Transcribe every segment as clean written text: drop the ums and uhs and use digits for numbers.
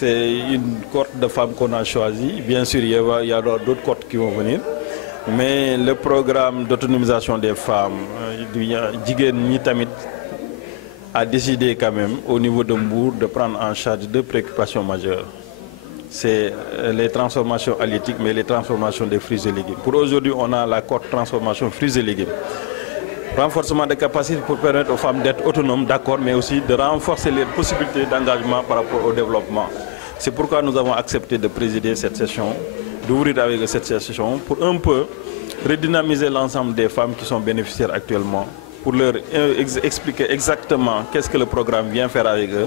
c'est une cohorte de femmes qu'on a choisie. Bien sûr, il y a d'autres cohortes qui vont venir. Mais le programme d'autonomisation des femmes, Jigen Nitamit, a décidé quand même au niveau de Mbour de prendre en charge deux préoccupations majeures. C'est les transformations halieutiques, mais les transformations des fruits et légumes. Pour aujourd'hui, on a la cohorte transformation fruits et légumes. Renforcement des capacités pour permettre aux femmes d'être autonomes, d'accord, mais aussi de renforcer les possibilités d'engagement par rapport au développement. C'est pourquoi nous avons accepté de présider cette session, d'ouvrir avec cette session pour un peu redynamiser l'ensemble des femmes qui sont bénéficiaires actuellement, pour leur expliquer exactement qu'est-ce que le programme vient faire avec eux,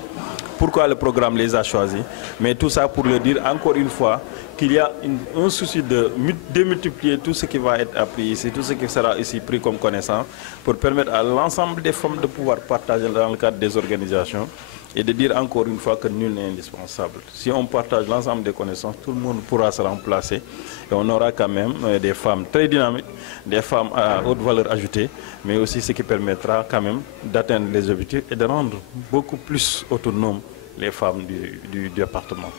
pourquoi le programme les a choisis, mais tout ça pour leur dire encore une fois qu'il y a un souci de démultiplier tout ce qui va être appris ici, tout ce qui sera ici pris comme connaissance, pour permettre à l'ensemble des femmes de pouvoir partager dans le cadre des organisations et de dire encore une fois que nul n'est indispensable. Si on partage l'ensemble des connaissances, tout le monde pourra se remplacer et on aura quand même des femmes très dynamiques, des femmes à haute valeur ajoutée, mais aussi ce qui permettra quand même d'atteindre les objectifs et de rendre beaucoup plus autonomes les femmes du département.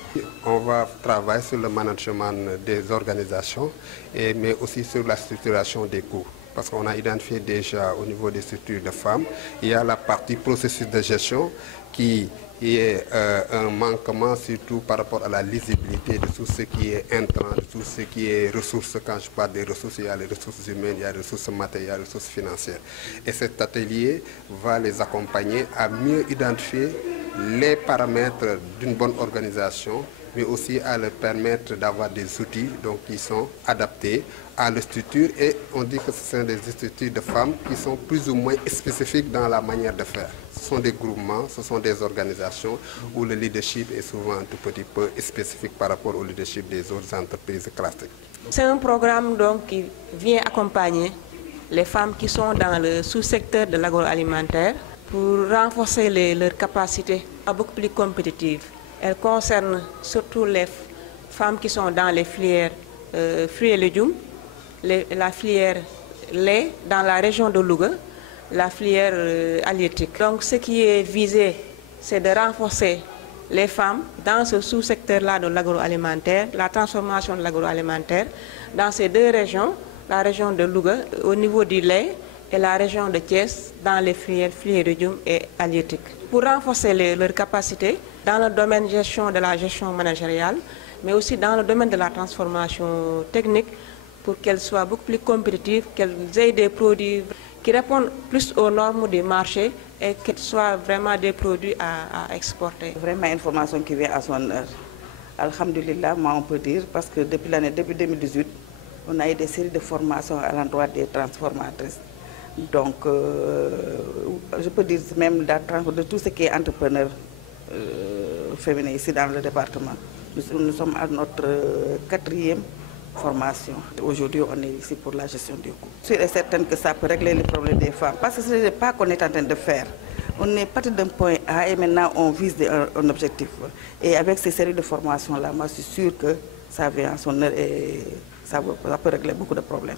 On va travailler sur le management des organisations, mais aussi sur la structuration des coûts. Parce qu'on a identifié déjà au niveau des structures de femmes, il y a la partie processus de gestion qui est un manquement surtout par rapport à la lisibilité de tout ce qui est intrant, de tout ce qui est ressources. Quand je parle des ressources, il y a les ressources humaines, il y a les ressources matérielles, les ressources financières. Et cet atelier va les accompagner à mieux identifier les paramètres d'une bonne organisation, mais aussi à leur permettre d'avoir des outils donc, qui sont adaptés à la structure. Et on dit que ce sont des structures de femmes qui sont plus ou moins spécifiques dans la manière de faire. Ce sont des groupements, ce sont des organisations où le leadership est souvent un tout petit peu spécifique par rapport au leadership des autres entreprises classiques. C'est un programme donc, qui vient accompagner les femmes qui sont dans le sous-secteur de l'agroalimentaire pour renforcer leurs capacités beaucoup plus compétitives. Elle concerne surtout les femmes qui sont dans les filières fruits et légumes, la filière lait dans la région de Louga, la filière halieutique. Donc ce qui est visé, c'est de renforcer les femmes dans ce sous-secteur-là de l'agroalimentaire, la transformation de l'agroalimentaire, dans ces deux régions, la région de Louga au niveau du lait et la région de Thiès dans les filières fruits et légumes et halieutiques. Pour renforcer leurs capacités dans le domaine de la gestion managériale, mais aussi dans le domaine de la transformation technique, pour qu'elles soient beaucoup plus compétitives, qu'elles aient des produits qui répondent plus aux normes du marché et qu'elles soient vraiment des produits à exporter. Vraiment une formation qui vient à son heure. Alhamdulillah, moi on peut dire, parce que depuis l'année 2018, on a eu des séries de formations à l'endroit des transformatrices. Donc, je peux dire même de tout ce qui est entrepreneur féminin ici dans le département. Nous sommes à notre 4e formation. Aujourd'hui, on est ici pour la gestion du coût. Je suis certaine que ça peut régler les problèmes des femmes, parce que ce n'est pas qu'on est en train de faire. On est parti d'un point A et maintenant on vise un objectif. Et avec ces séries de formations-là, moi je suis sûre que ça vient à son heure et ça peut régler beaucoup de problèmes.